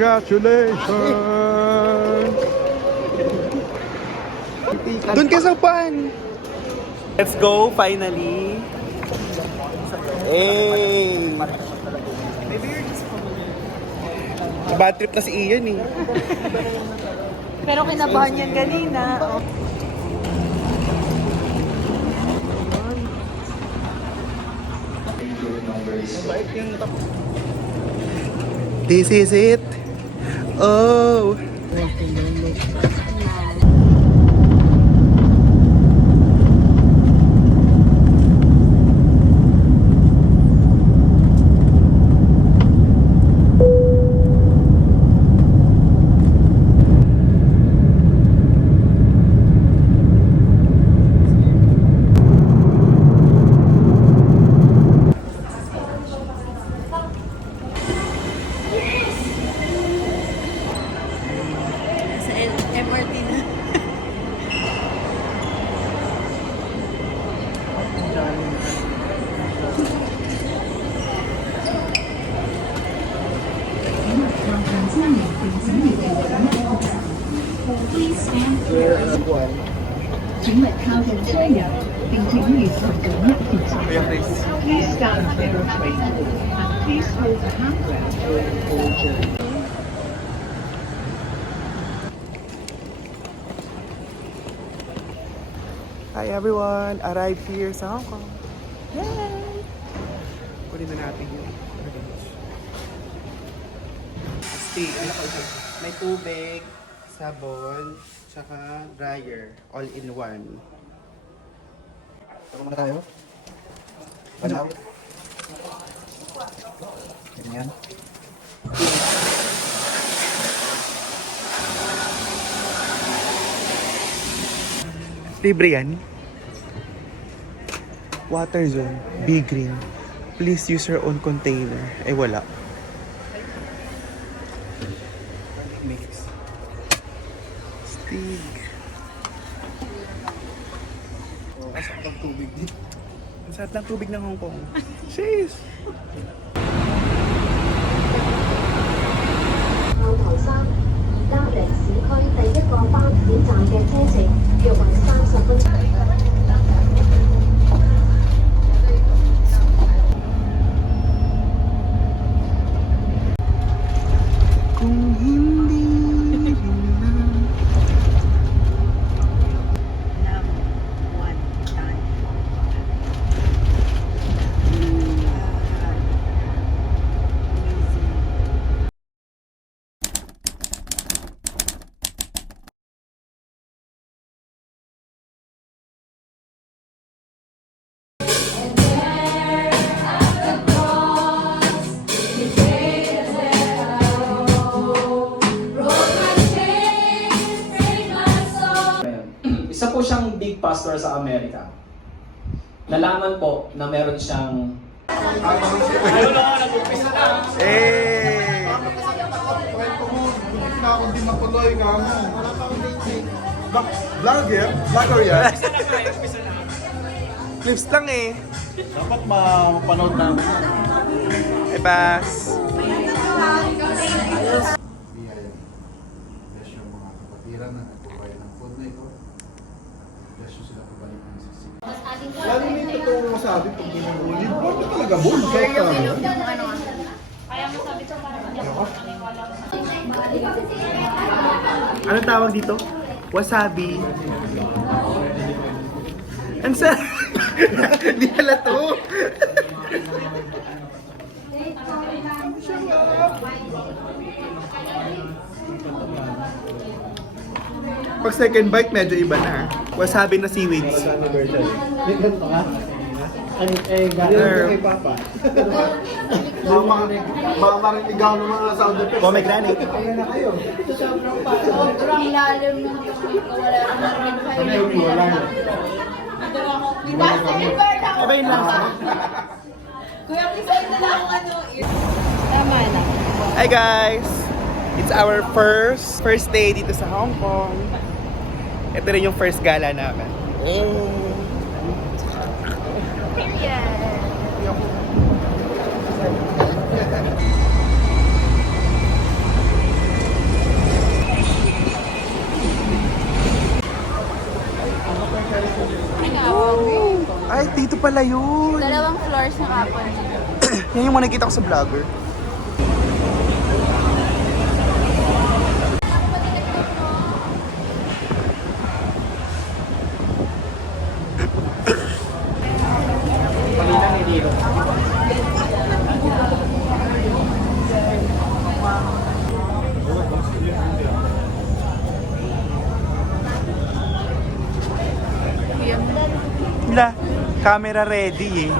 Congratulations! Doon ka sa upuan! Let's go, finally! Hey! Bad trip na si Ian eh. Pero kinabahan yan kanina. This is it. Oh. Sa MRT na. Please stand clear of train doors and please hold the handrail during all journey. Hi everyone! Arrived here sa Hong Kong. Yay! Kunin na natin yung luggage. Stay. May tubig, sabon, tsaka dryer. All in one. Tara muna tayo. Ano? Ganyan. Libre yan. Water zone, Be Green. Please use your own container. Eh wala. Mix. Stig. Masarap ang tubig dito. Ang sarap ng tubig ng Hong Kong. Jeez! 頭山隔離市區第一個巴士站嘅車程約為30分鐘。 Kung hindi rin na. Love one time. Isa po siyang big pastor sa Amerika. Nalaman po na meron siyang... Eh! Hindi matuloy ka mo. Vlogger? Vlogger yan? Clips lang eh. Dapat mapanood namin. Eh, pass. Bless yung mga kapatiran na nagpapay ng food na ito. Bless yung sila pabalik ng sisig. Lalo na yung totoo masabi pag binangulit. Bakit talaga bull? Kaya Anong tawag dito? Wasabi. Ang sarap. Di pala to. Pag second bite, medyo iba na. Wasabi na seaweeds. kay Papa. Mamarinig ako ng mga sound effects. Pomegranate. Kaya na kayo. Sobrang lalim ng wala naman kayo. Wala na. Iba yun lang. Kuya, please na lang ako ano. Tama na. Hi guys! It's our first day dito sa Hong Kong. Ito rin yung first gala namin. pala yun. Dalawang floors ng Apple. Yan yung mga nakita ko sa vlogger. Palitan ni Dilo. Wala, camera ready eh.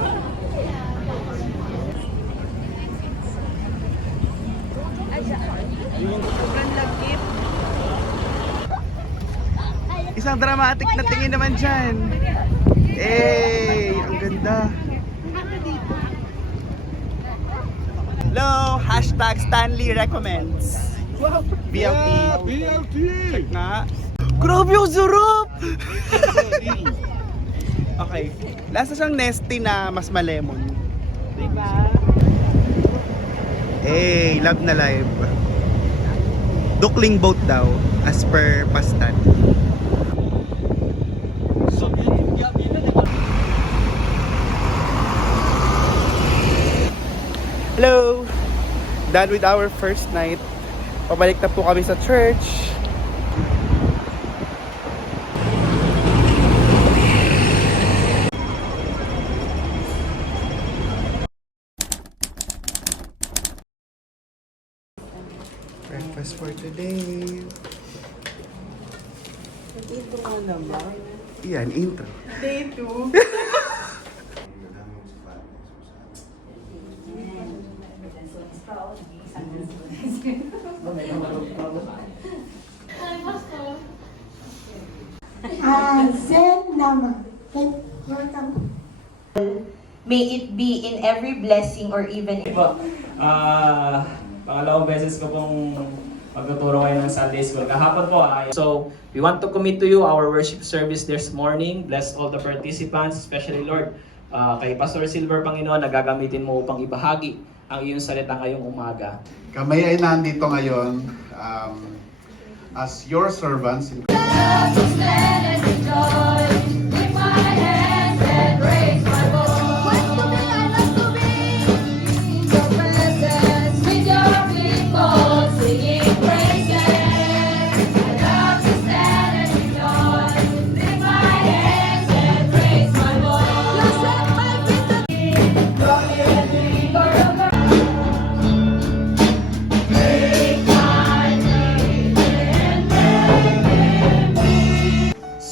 Isang dramatic na tingin naman dyan. Ang ganda. Hello, hashtag Stanley recommends. BLT. BLT! Check nga. Grabe yung sarap! Okay. Lasa siyang nesty na mas malemon. Diba? Love na live. Dukling boat daw, as per Pastan. Hello! Done with our first night. Pabalik na po kami sa church. Breakfast for today. Ito nga naman. Yan, intro. Day 2. Zen Nama. Welcome. May it be in every blessing or even Pangalawang beses ko pong magtuturo ngayon ng Sunday School. Kahapon po So, we want to commit to you our worship service this morning. Bless all the participants, especially Lord, kay Pastor Silver, Panginoon, na gagamitin mo upang ibahagi ang iyong salita ngayong umaga. Kami ay nandito ngayon as your servants.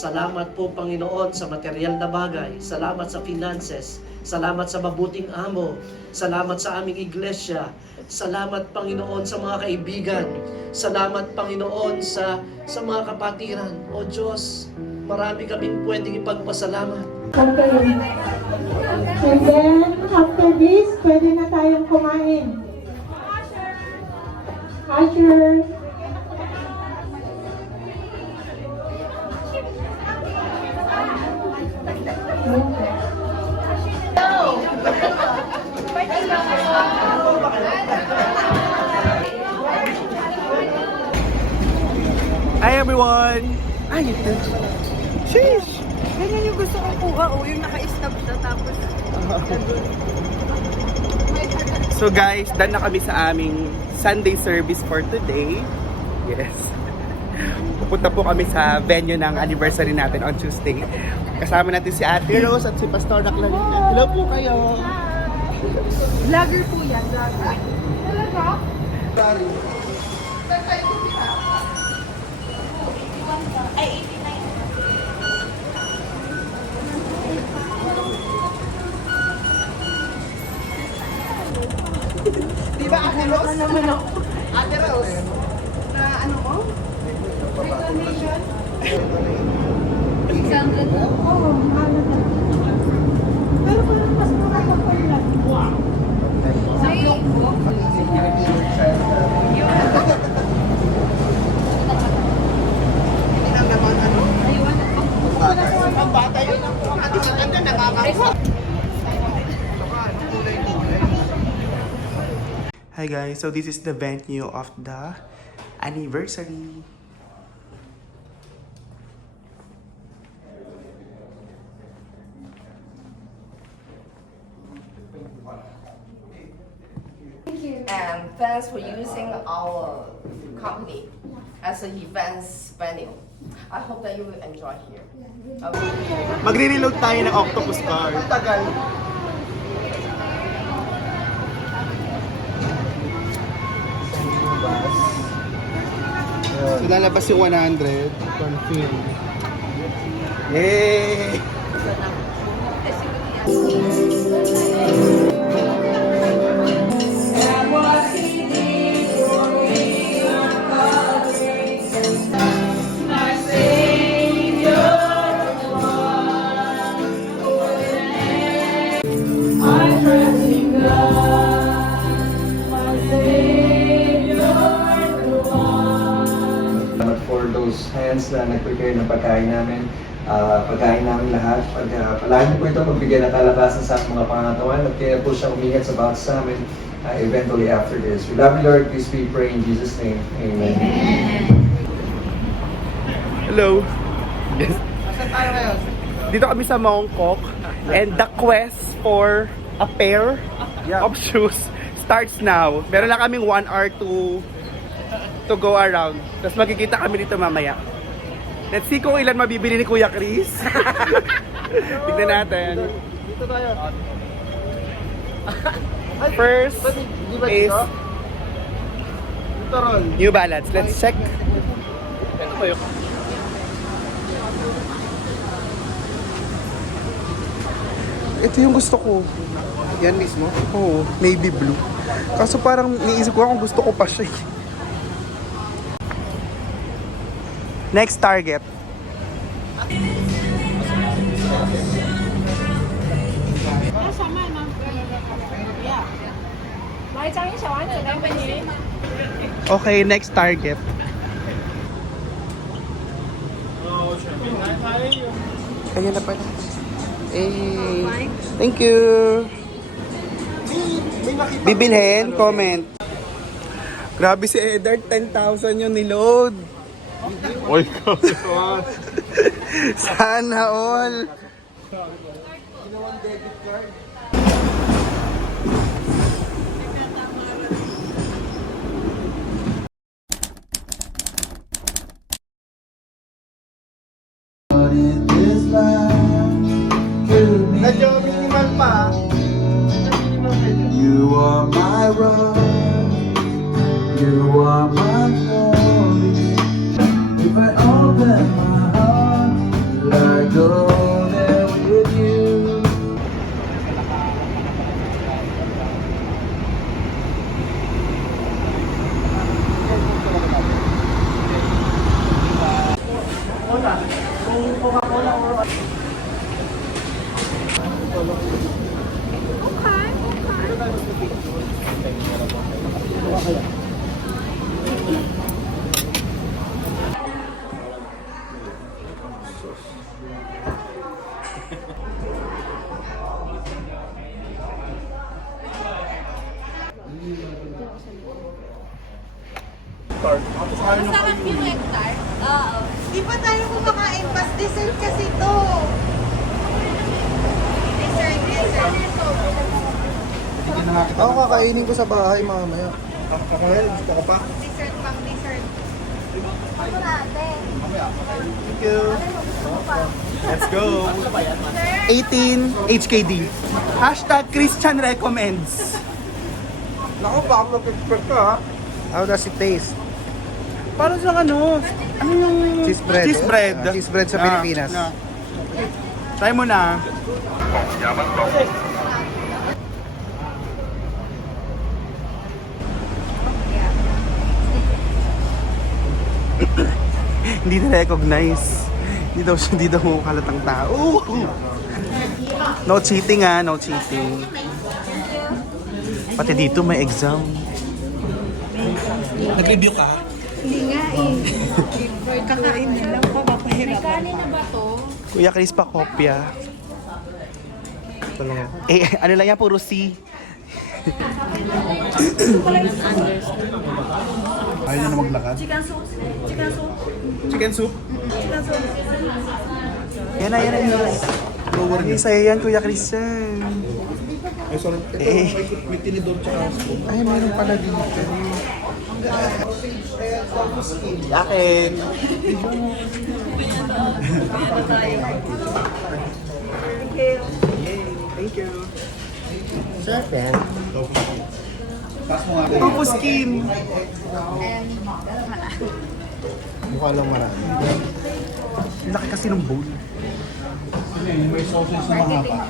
Salamat po, Panginoon, sa material na bagay. Salamat sa finances. Salamat sa mabuting amo. Salamat sa aming iglesia. Salamat, Panginoon, sa mga kaibigan. Salamat, Panginoon, sa mga kapatiran. O Diyos, marami kaming pwedeng ipagpasalamat. Okay. And then, after this, pwede na tayong kumain. Usher. Hi everyone! Ay, ito. Sheesh! Ganyan yung gusto kong kuha. Yung naka-stop siya tapos So guys, done na kami sa aming Sunday service for today. Yes. Pupunta po kami sa venue ng anniversary natin on Tuesday. Kasama natin si Ate Rose at si Pastor Clarina. Hello po kayo! vlogger po yan. Vlogger. Talaga? ay 89. Di ba Ate Rose? Ate Rose? Na ano ko? Reclamation? Oo, mahalo na. Pero parang mas makakapaglan. Sablong po. Ang bata yun. Ate Chikanda nakakasa. Hi guys, so this is the venue of the anniversary. Thanks for using our company as an events venue. I hope that you will enjoy here. Magre-reload tayo ng octopus car. Tagal. So lalabas yung 100. Confirm. Yay! Salamat for those hands na nag-prepare ng pagkain namin. Pagkain namin lahat. Palagi po ito magbigay ng kalakasan sa ating mga pangatawan at kaya po siya umihat sa bawat sa amin eventually after this. We love you, Lord. Please we pray in Jesus' name. Amen. Hello. Yes. Dito kami sa Mongkok and the quest for a pair of shoes starts now. Meron lang kaming 1 hour to go around. Tapos magkikita kami dito mamaya. Let's see kung ilan mabibili ni Kuya Chris. Tignan natin. Dito tayo. First is New Balance. Let's check. Ito ba yun? Ito yung gusto ko. Yan mismo. Oo, navy blue. Kaso parang niisip ko kung gusto ko pa siya. Next target. Okay, next target. Kanya na pala. Eh, thank you. Bibilhin, comment. Grabe si Edard, 10,000 yung niload. Oy, God. Sana all. Medyo minimal pa. You are my rock. You are my glory. If I open my heart, I go there with you. Masarap yung hectare. Oo. Di ba tayo kumakain? Pas dessert kasi to. Dessert. Ako kakainin ko sa bahay mamaya. Kakain, gusto ka pa? Dessert pang dessert. Ano natin? Thank you. Let's go. 18 HKD. Hashtag Christian recommends. Naku, baka mag-expect ka ha. How does it taste? Parang siyang ano yung Cheese bread. Cheese bread. Cheese bread sa Pilipinas. Try mo na. Hindi na-recognize. Hindi daw kalatang tao. No cheating no cheating. Pati dito may exam. Nag-review ka? Hindi nga eh. Kakain na lang po, mapahirap. May kanin na ba to? Kuya Chris pa kopya. Ano lang yan, puro C. Ayaw na maglakad. Chicken soup. Chicken soup? Yan na. Sa'yo yan, Kuya Christian. Ay, sorry. Ito, may tinidor tsaka spoon. Ay, meron pala dito. Akin. Thank you. Taas mo nga. Tofu skin. Mukha lang marami. Laki kasi ng bowl. May sausage na mahaba.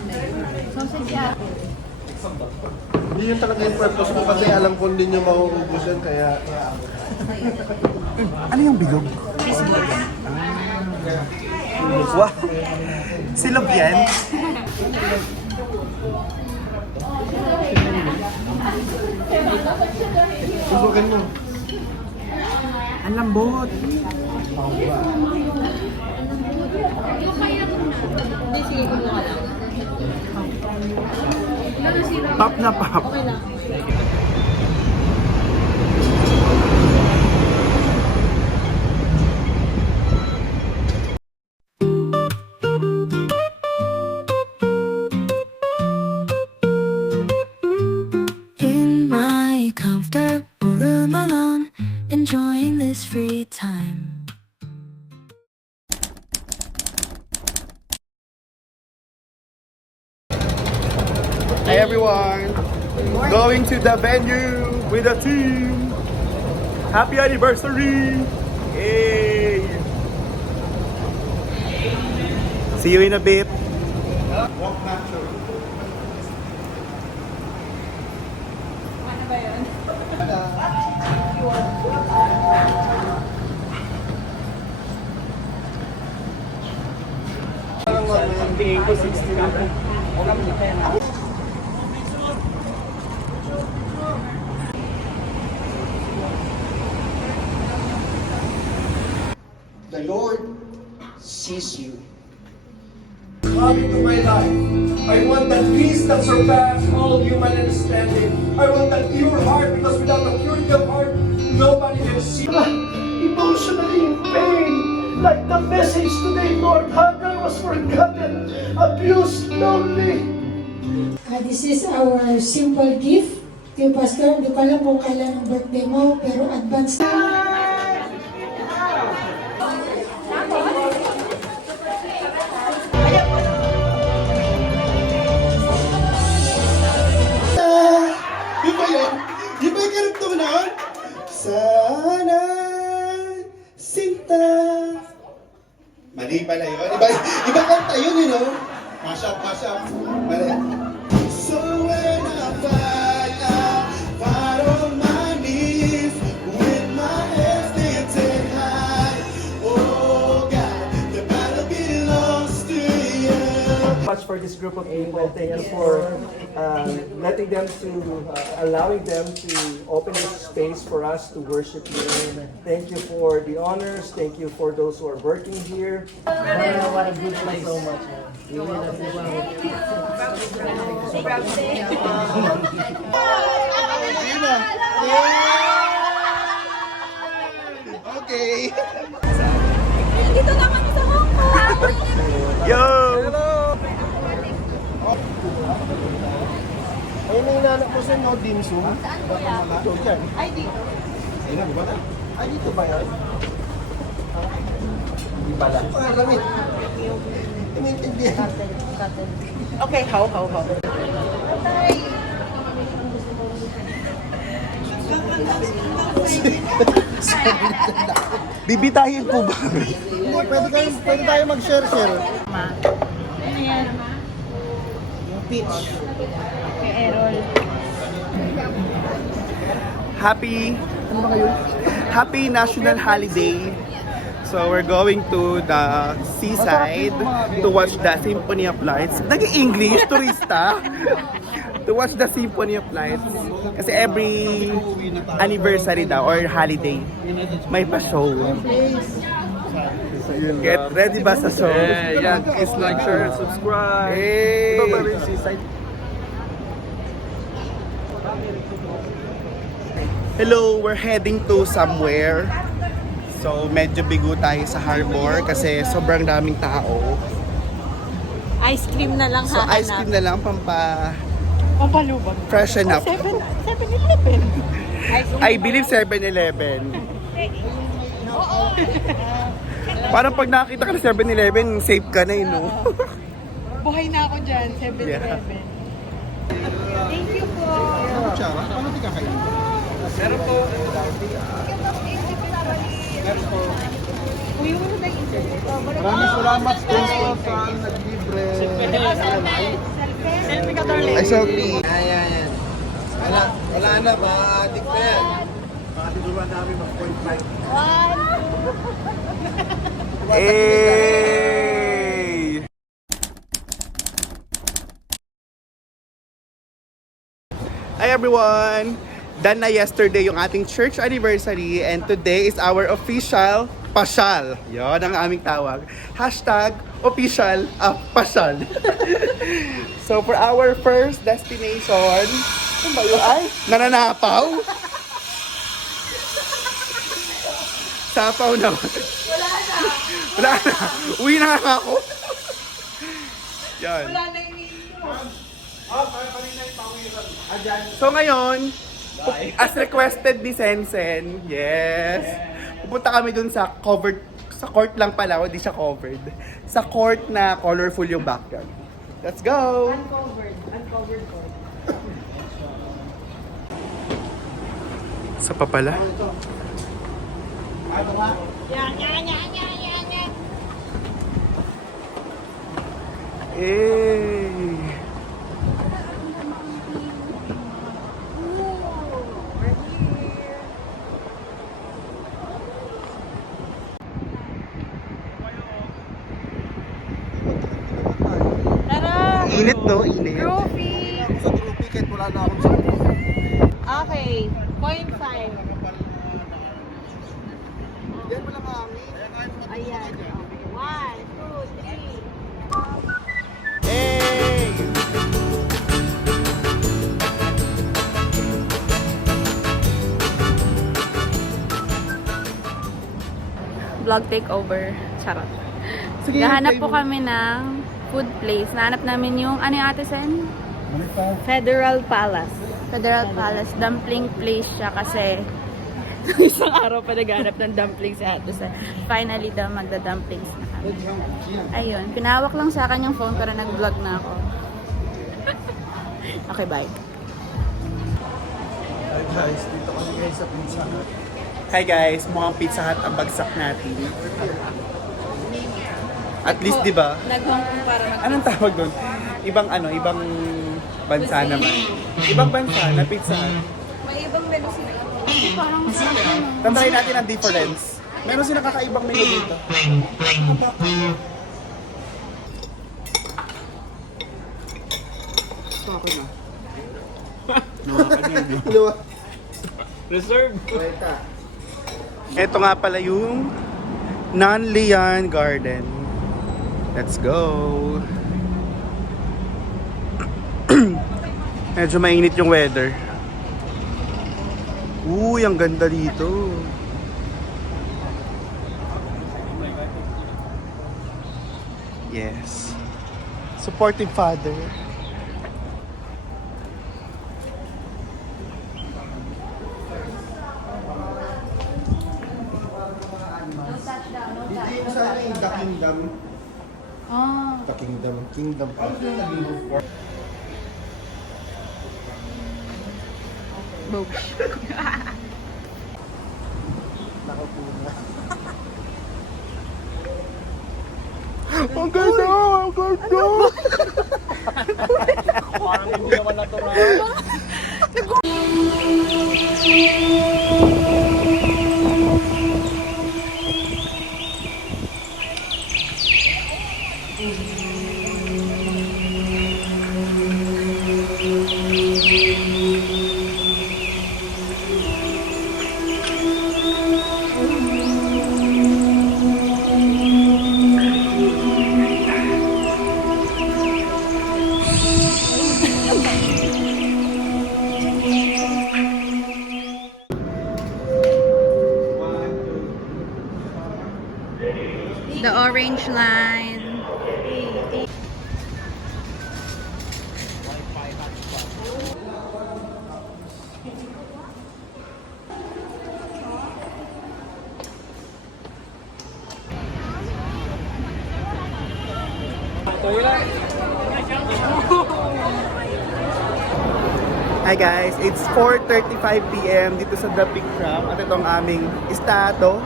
Hindi yun talaga yung purpose ko kasi alam ko hindi nyo mauubos yan kaya Ano yung bilog? Wow! Silog yan? susukin mo. Ang lambot. Pop na pop. In my comfortable room alone, enjoying this free time. Hi everyone! Going to the venue with the team! Happy anniversary! Yay! See you in a bit! Walk natural. The Lord sees you. Come into my life. I want that peace that surpasses all human understanding. I want that pure heart because without a purity of heart, nobody can see. Emotionally in pain, like the message today, Lord, Hagar was forgotten, abused, lonely. This is our simple gift to Pastor. Hindi ko alam kung kailan ang birthday mo, pero advance na. Di ba yun? Di ba yung ganito mo na? Sana sinta. Mali pala yun. Iba kanta yun, you know? Mash up. Mali. So when I fall on my knees with my head lifted high, oh God, the battle belongs to you. Much for this group of people. Thank you for letting them to, allowing them to open this space for us to worship you. Thank you for the honors. Thank you for those who are working here. What a good place. So much. Okay. Dito na kami sa Hong Kong! Yo! Ayun na inanak ko sa no dim sum. Saan po yan? Ito dyan. Ay, dito. Ayun na, ba? Ay, dito ba yan? Hindi pala. Lamit. Inintindihan. Okay, how? Bibitahin po ba? Pwede tayo mag-share. Ano yan? Yung pitch. Kay Errol. Happy National Holiday. So we're going to the seaside to watch the Symphony of Lights. Nag-English, turista. To watch the Symphony of Lights. Kasi every anniversary daw or holiday, may pa-show. Get ready ba sa show? Yeah, please like, share, and subscribe. Hey! Iba ba rin seaside? Hello, we're heading to somewhere. So medyo bigo tayo sa harbor kasi sobrang daming tao. Ice cream na lang So ice cream na lang Papalubag. Freshen up. 7-Eleven. I believe 7-Eleven. Parang pag nakakita ka ng 7-Eleven, safe ka na no? Buhay na ako dyan, 7-Eleven. Thank you po. Kutsara? Paano di kakainin? Meron po. Maraming salamat din po sa naglibre. Selfie ka, darling. Ay, selfie. Ayan. Wala na, ma-addict na yan. Makatiguran namin mag-point 5. Hey! Hi everyone! Done na yesterday yung ating church anniversary and today is our official pasyal. Yon ang aming tawag. Hashtag official pasyal. So for our first destination, ano ba yun? Ay, nananapaw? Sapaw naman. Wala na. Uwi na nga ako. Yan. So ngayon, as requested ni Sensen, yes, pupunta kami dun sa covered, sa court lang pala, hindi siya covered. Sa court na colorful yung background. Let's go! Uncovered court. Sa pa pala? Eh. Init no? Init. Trophy. Sa trophy, kahit wala na akong sa Okay, 0.5. Yan mo lang kami. Ayan. 1, 2, 3. Hey! Vlog takeover. Charot. Sige, Nahanap play po mo. kami ng food place. Nahanap namin yung, ano yung Ate Sen? Federal Palace. Federal Palace. Dumpling place siya kasi isang araw pa naghanap ng dumpling si Ate Sen. Finally daw magda-dumplings na kami. Ayun. Pinahawak lang sa akin yung phone pero nag-vlog na ako. Okay, bye. Guys, dito kami guys sa Pizza Hut. Hi guys, mukhang Pizza Hut ang bagsak natin. At least, di ba? Nag-Hong Kong para Anong tawag doon? Ibang ano, ibang bansa naman. Ibang bansa na Pizza Hut. May ibang menu sila. Parang Tantayin natin ang difference. Meron silang kakaibang menu dito. Ito ako na. Dalawa. Reserve! Ito nga pala yung Nanlian Garden. Let's go! Medyo mainit yung weather. Uy, ang ganda dito. Yes. Supportive father. Hindi mo sana yung The Kingdom. Ah. The Kingdom. Kingdom pa. Bogs. Nakaupo na. Ang ganda! Ang ganda! Parang hindi naman natural. The orange line. Hi guys, it's 4:35 PM dito sa The Big Crab at itong aming estado.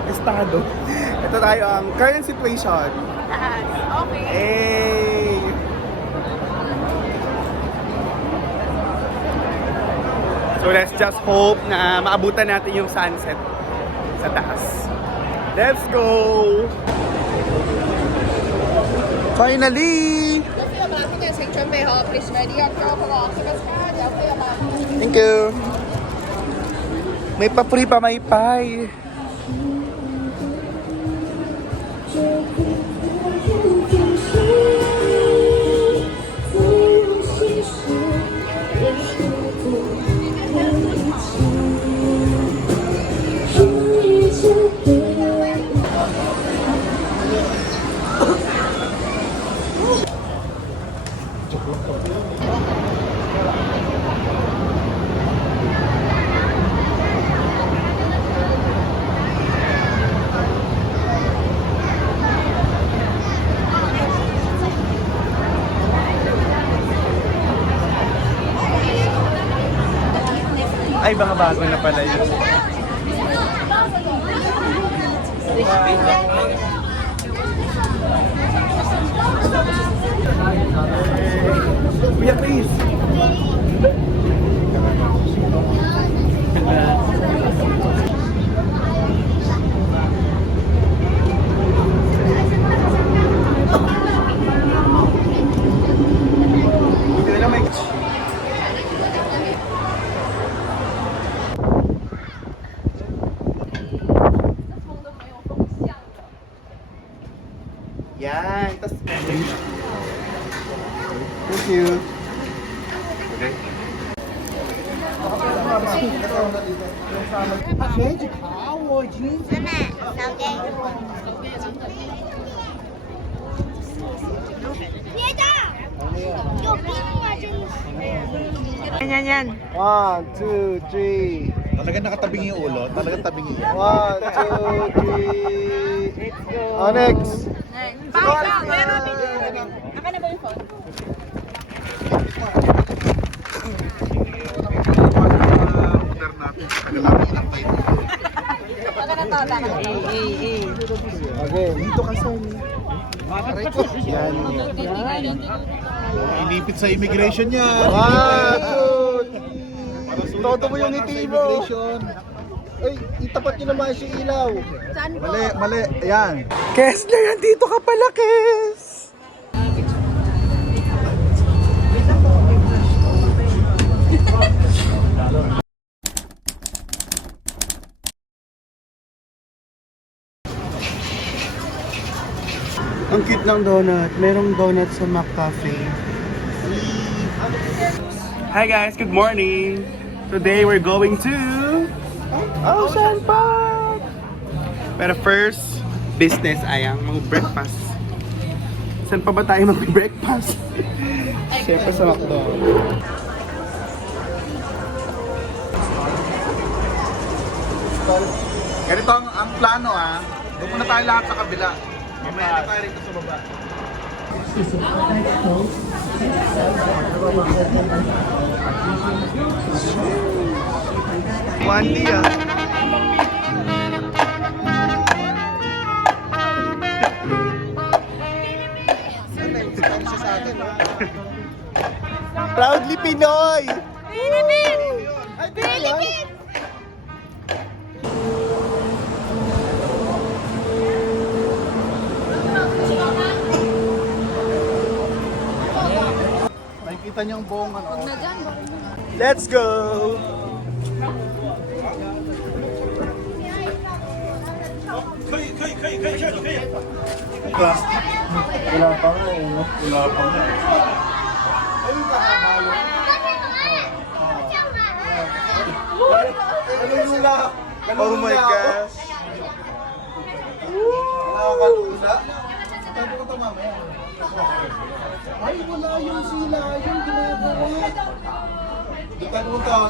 Ito tayo ang current situation. Okay. Hey! So let's just hope na maabutan natin yung sunset sa taas. Let's go! Finally! Thank you. May pa-free pa may pie. Ay, baka bago na pala yun. Kuya, please. Yan. Thank you. Okay. Yan. 1, 2, 3. Talagang nakatabing yung ulo. Talagang tabing yung 1, 2, 3. Let's go. Next. Aka na ba yung phone? Okay, dito ka sa yan. Inipit sa immigration niya. Todo mo yung ngiti mo. Ay, itapat nyo naman si ilaw. Mali. Ayan. Kessler, nandito ka pala, Kes! Ang cute ng donut. Merong donut sa McCafe. Hi guys, good morning. Today we're going to Ocean Park. Pero first, business ay ang mag-breakfast. Saan pa ba tayo mag-breakfast? Siyempre sa McDo. Ganito ang plano Doon muna tayo lahat sa kabila. Mamaya na tayo rito sa baba. Wandi Proudly Pinoy! Philippines! Ay, Philippines! Nakikita niyo ang buong Let's go! Wala pa nga no? Wala pa nga Ayun ka kabalo. Kalula. Oh my gosh! Nakakalula. Sabi ko ito mamaya. Ay, wala yung sila. Yung ginagawa.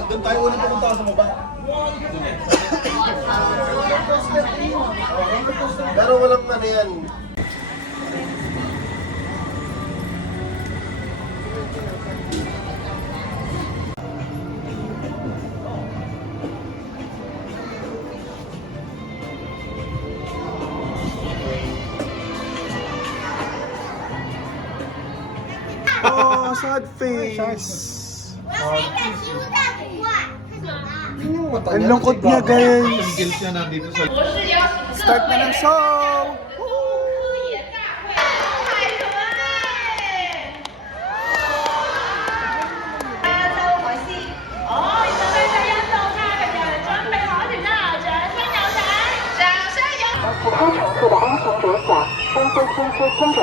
Doon tayo unang pumunta sa baba. Pero walang na yan. Oh, sad face. Ang lungkot niya, guys. Guilt niya nandito sa... Start na ng show!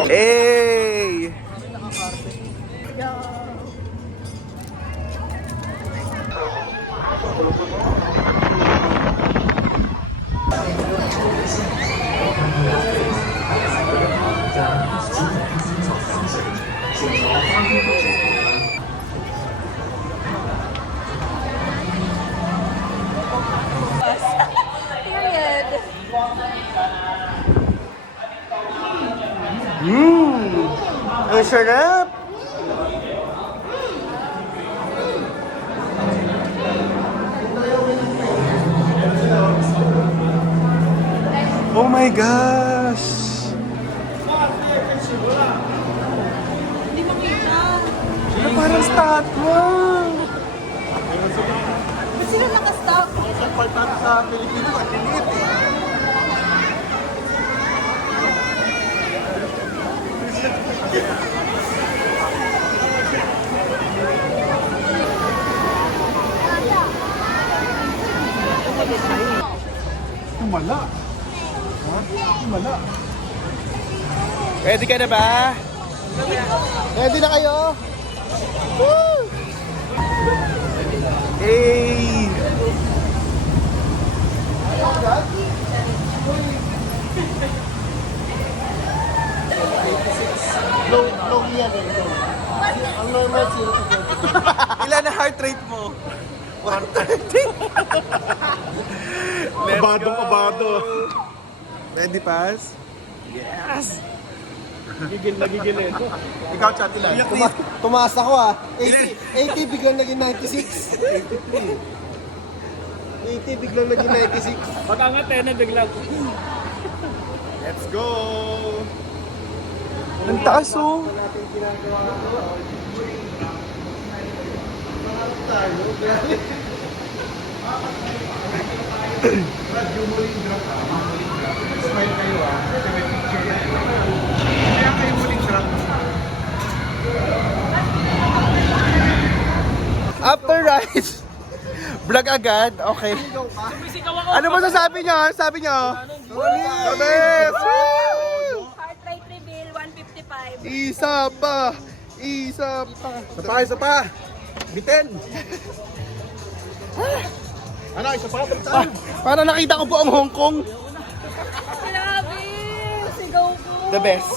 Hey! Ang sarap! Oh my gosh! Ano parang statwa? Ba't sila nakastop? Isang palpak sa Pilipinas, ang liit eh. Umala. Ha? Umala. Ready ka na ba? Ready na kayo? Woo! Hey! Low yan eh. Ang normal siya. Ilan na heart rate mo? 130. Kabado. Ready, pass? Yes! Gigil na gigil eh. Ikaw, chat ilan? Tumaas ako ah. 80 biglang naging 96. 80 biglang naging 96. Baka nga 10 na biglang. Let's go! Ang taas oh! Smile kayo ah. Kasi may picture na yun. Kaya kayo muling sarap. After rides, vlog agad, okay. Ano ba sasabi nyo? Sabi nyo? The best! Heart rate reveal, 155. Isa pa! Isa pa! Bitin! Ano, isa pa? Para nakita ko po ang Hong Kong. Grabe! Sigaw ko! The best.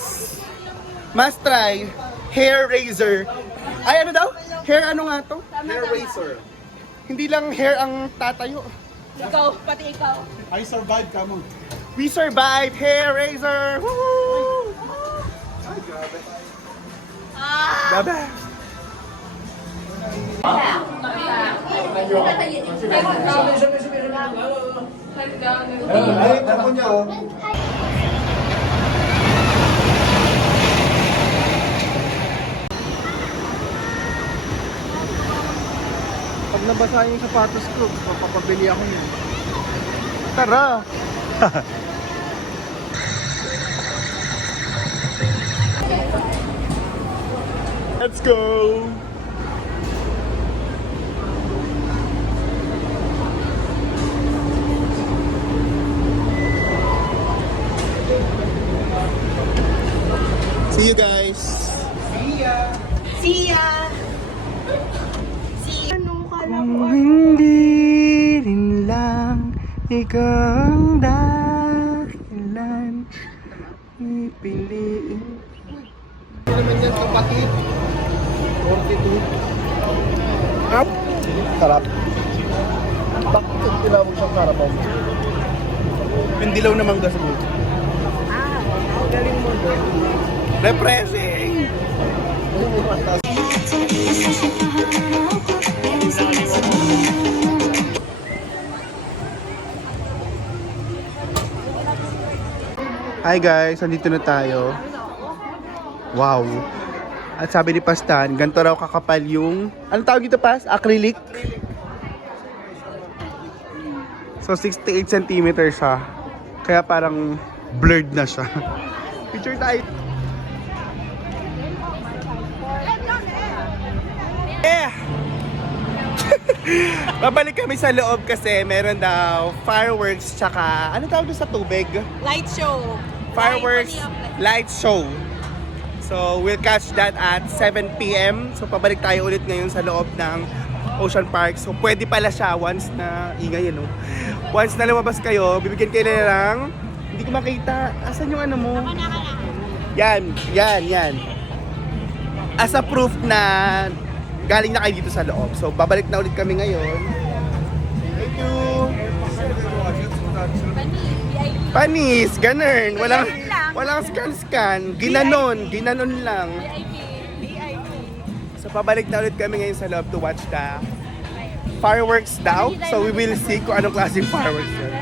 Must try. Hair razor. Ay, ano daw? Hair ano nga to? Hair razor. Hindi lang hair ang tatayo. Ikaw, pati ikaw. I survived, come on. We survived. Hair razor. Woo! Ay, grabe. Grabe. Ay, tapo niya oh. Pag nabasa yung sapatos ko, papabili ako niyan. Tara! Let's go! See you guys! See ya! Kung hindi rin lang ikaw ang dahilan, ipiliin. Hindi naman yan kapatid. 42. Up! Sarap. Bakit tinawag siyang karabaw? Pindilaw namang gasol. Galing mo doon. Depressing! Hi guys, nandito na tayo. Wow! At sabi ni Pastan, ganito raw kakapal yung, anong tawag dito, Pas? Acrylic? So 68 centimeters siya. Kaya parang blurred na siya. Picture tayo. Yeah! Babalik kami sa loob kasi meron daw fireworks tsaka, ano tawag doon sa tubig? Light show. Fireworks light show. So we'll catch that at 7 p.m. So pabalik tayo ulit ngayon sa loob ng Ocean Park. So pwede pala siya once na, ingay yun, no? Once na lumabas kayo, bibigyan kayo nila ng, hindi ko makita, asan yung ano mo? Yan. As a proof na galing na kayo dito sa loob. So babalik na ulit kami ngayon. Thank you! Panis, ganun. Walang scan. Ginanon lang. So pabalik na ulit kami ngayon sa loob to watch the fireworks daw. So we will see kung anong klaseng fireworks yun.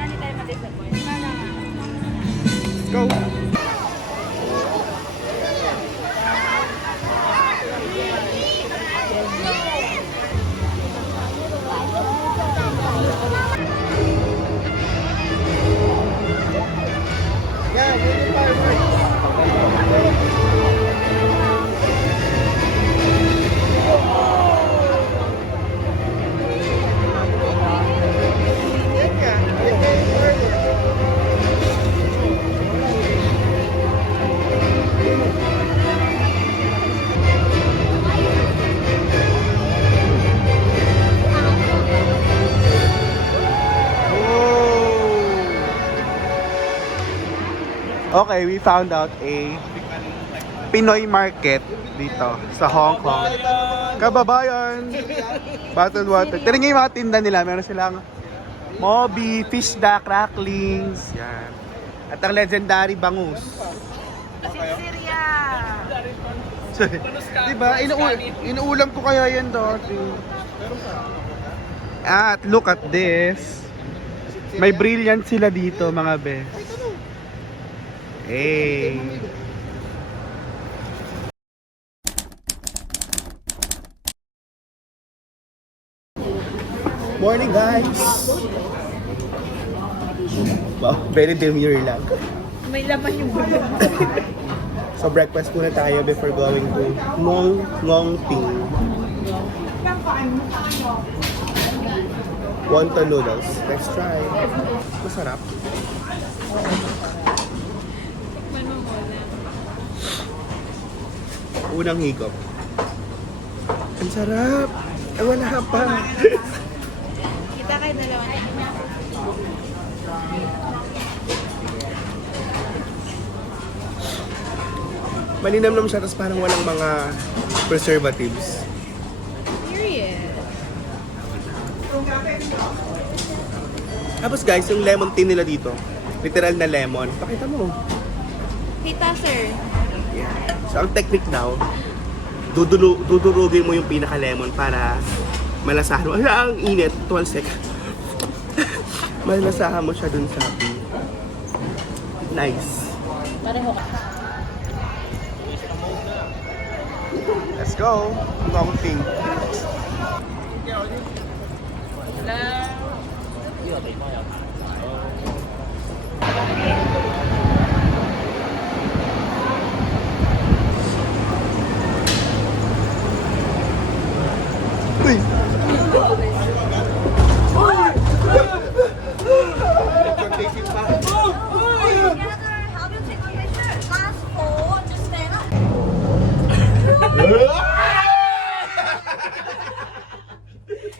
Let's go! Okay, we found out a Pinoy market dito sa Hong Kong. Kababayan! Bottled water. Tignan niyo yung mga tinda nila. Meron silang Moby, fish da, cracklings. Yan. At ang legendary bangus. Diba? Inuulam ko kaya yan dati. At look at this. May brilliant sila dito, mga bes. Hey. Morning, guys. Wow, very demure lang. May laman yung bulan. So breakfast muna tayo before going to Ngong Ting. Wonton noodles. Let's try. Masarap. Unang higop. Ang sarap. Ay, wala pa. Kita kayo dalawa na. Malinamnam siya, tapos parang walang mga preservatives. Period. Tapos guys, yung lemon tea nila dito, literal na lemon. Pakita mo. Kita, sir. So ang technique daw, dudurugin mo yung pinaka-lemon para malasahan mo. Ang init, 12 seconds. Malasahan mo siya dun sa tea. Nice. Pareho ka. Let's go. Ngong Ting.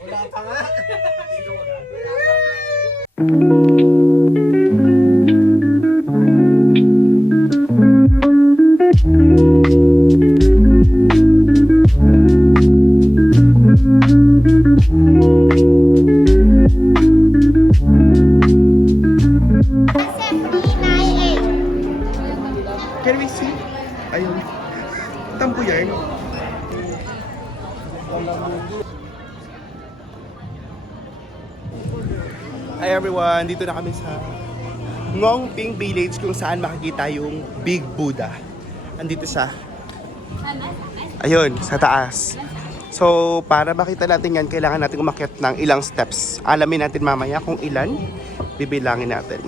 Wala pa nga. Can we see? Ayun. Tampo yan. Hi everyone, dito na kami sa Ngong Ting Village kung saan makikita yung Big Buddha. Andito siya. Ayun, sa taas. So, para makita natin yan, kailangan natin umakyat ng ilang steps. Alamin natin mamaya kung ilan, bibilangin natin.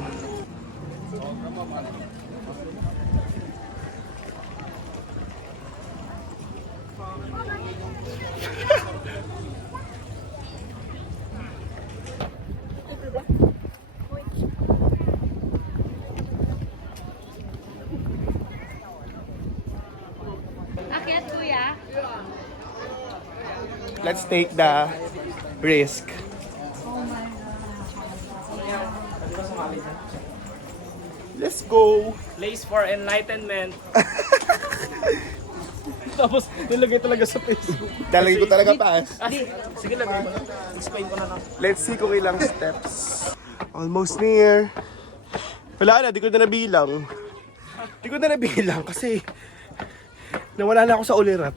Akyat, kuya. Let's take the risk. Let's go! Place for enlightenment. Tapos nilagay talaga sa Facebook. Dalagay ko talaga paas. Sige lang. Explain ko na lang. Let's see kung ilang steps. Almost near. Wala na, di ko na nabilang. Di ko na nabilang kasi nawala na ako sa ulirat.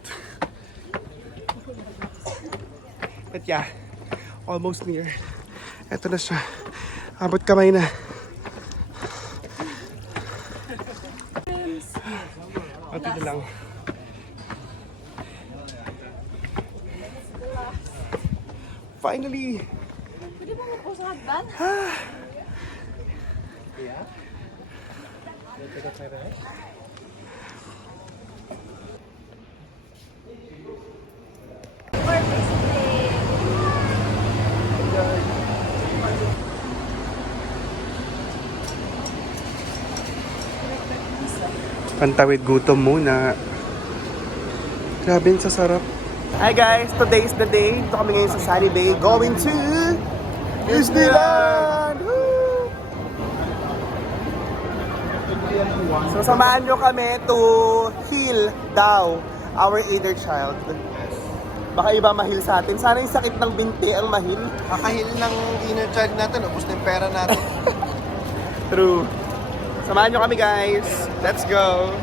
But yeah, almost near. Eto na siya. Abot kamay na. Ito na lang. Finally! Pwede ba mo po sa hagdan? Pantawid gutom muna. Grabe sa sarap. Hi guys, today is the day. Dito kami ngayon sa Sunny Bay going to Disneyland! Woo! So samahan nyo kami to heal daw our inner child. Baka iba mahil sa atin. Sana yung sakit ng binti ang mahil. Kakahil ng inner child natin, ubos na yung pera natin. True. Samahan nyo kami guys. Let's go.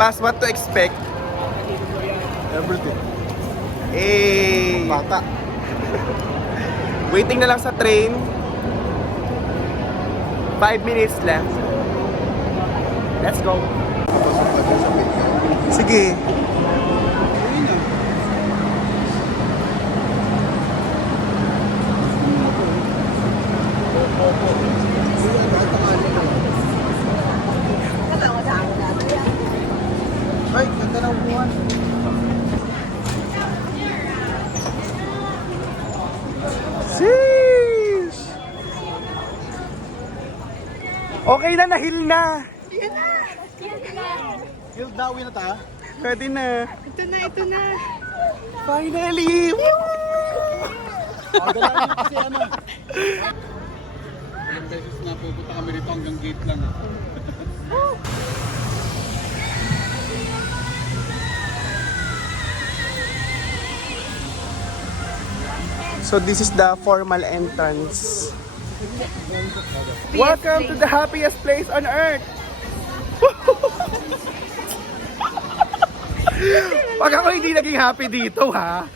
Past what to expect. Everything. Eh. Bata. Waiting na lang sa train. 5 minutes left. Let's go. Sige. Ay, ganda ng buwan. Sheesh! Okay na, nahil na. Hill dawi na ta. Pwede na. Ito na. Finally! Pagdalain kasi ano. Ilang beses na pupunta kami rito hanggang gate lang. So this is the formal entrance. Welcome to the happiest place on earth! Wag ako hindi naging happy dito, ha?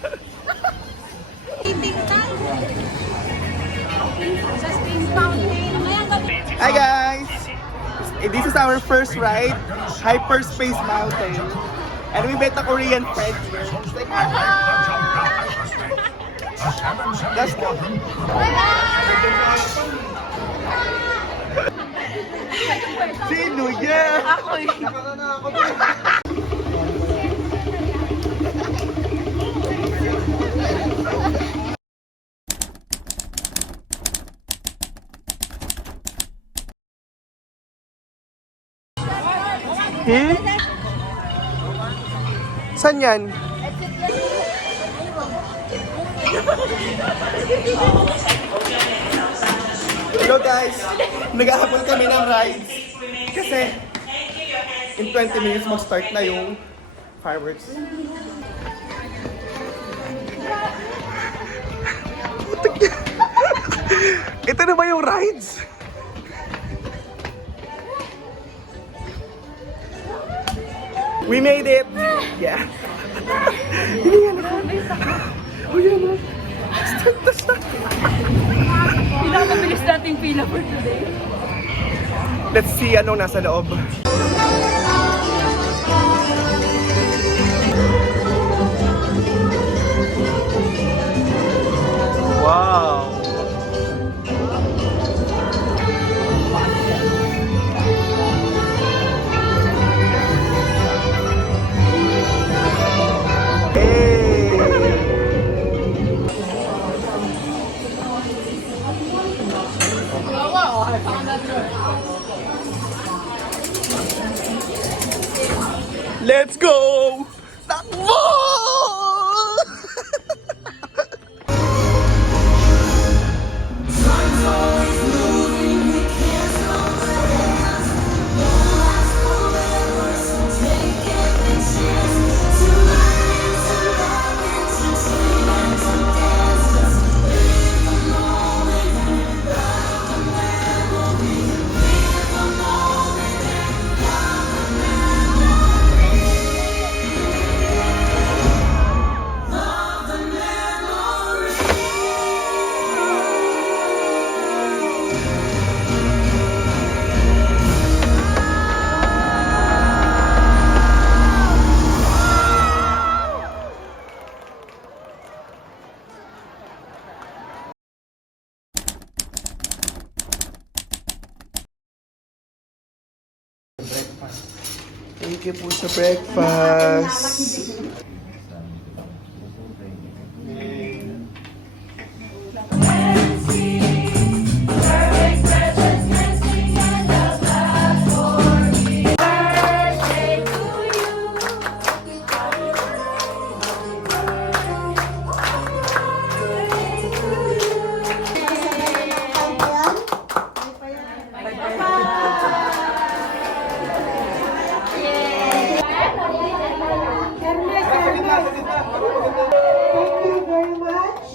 Hi guys! This is our first ride, Hyperspace Mountain. And we met a Korean friend here. That's go. Sino yan? Ako Saan yan? Hello guys! Nag-ahabol kami ng rides. Kasi in 20 minutes mag-start na yung fireworks. Ito na ba yung rides? We made it! Yeah! Hindi yan ako. Oh yan o. Start na siya. Pinakabilis nating pila for today. Let's see anong nasa loob. Let's go! Takbo! Thank you po sa breakfast. Thank you very much.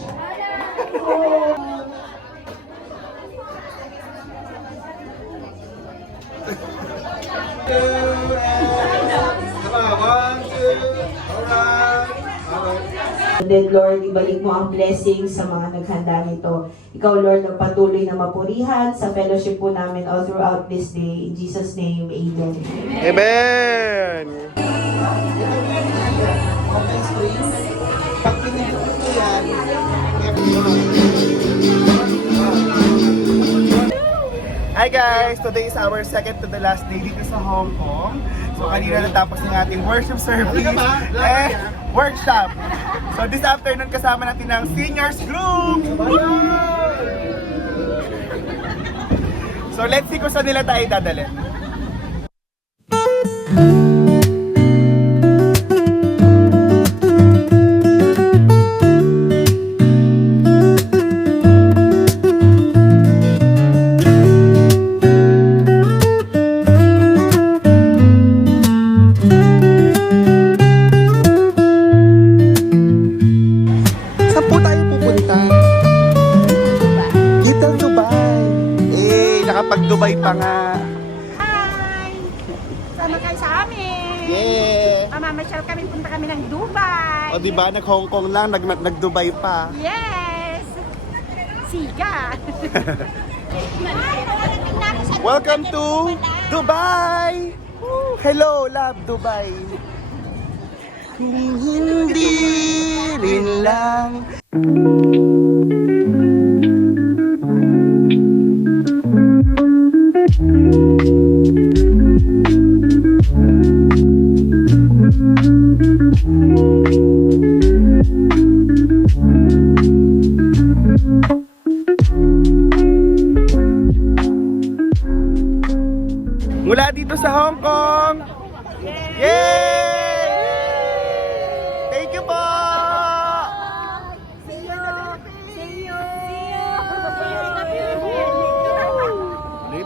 And then Lord, ibalik mo ang blessing sa mga naghanda nito. Ikaw Lord, ang patuloy na mapurihan sa fellowship po namin all throughout this day. In Jesus' name, Amen. Amen! Hi guys! Today is our second to the last day dito sa Hong Kong. So kanina natapos ng ating worship service workshop. So this afternoon kasama natin ang seniors group! So let's see kung saan nila tayo dadalhin. Saan po tayo pupunta? Little Dubai. Nakapag-Dubai pa nga. Hi! Sama kayo sa amin. Yeah! Mamamasyal kami, punta kami ng Dubai. O diba, nag-Hong Kong lang, nag-Dubai pa. Yes! Siga! Welcome to Dubai! Hello, love, Dubai! Kung hindi rin lang. Mula dito sa Hong Kong! Yay! Thank you po! See you! See you!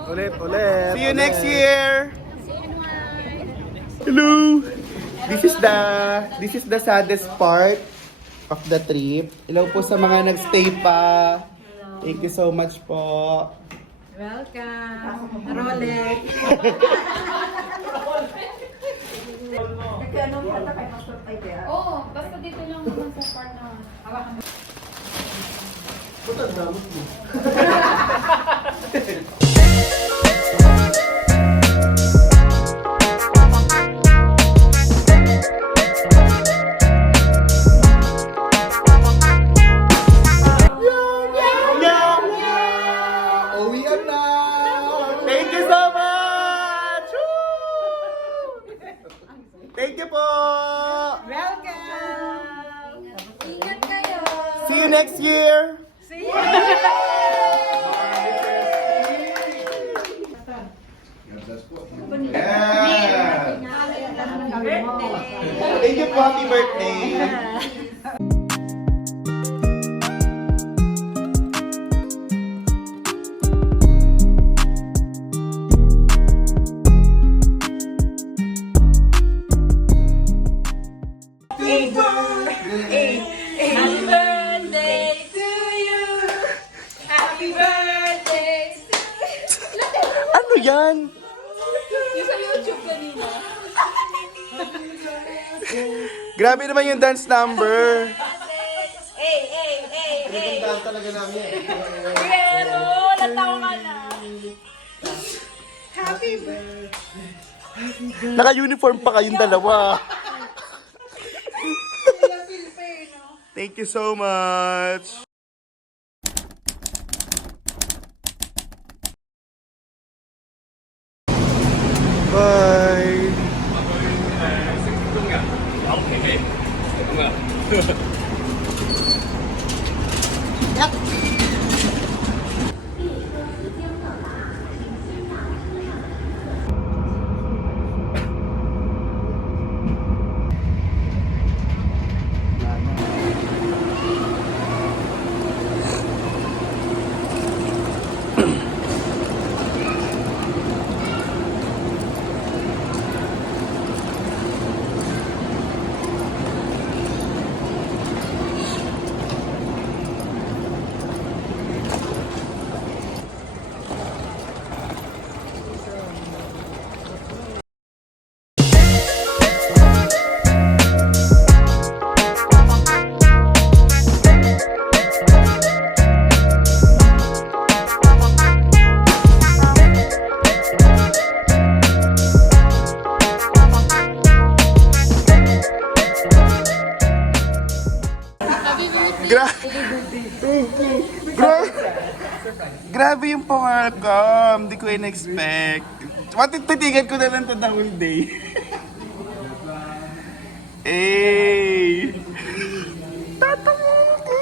Ulit. See you next year! Hello! This is the saddest part of the trip. Hello po sa mga nagstay pa. Thank you so much po. Welcome! Rolex! Oo, basta dito lang naman sa part na hawakan mo. Uwian na! Thank you so much! Thank you po! Welcome! Ingat kayo! See you next year! See you! Yeah! Thank you po, happy birthday. Happy birthday to you! Happy birthday to you! Ano yan? Yung sa YouTube kanina. Grabe naman yung dance number. Pinagandaan talaga namin. Pero, natawa ka na. Naka-uniform pa kayong dalawa. Thank you so much. Bye. Grabe yung welcome. Hindi ko in-expect. Titigan ko na lang to the whole day. Hey! Tatango ako!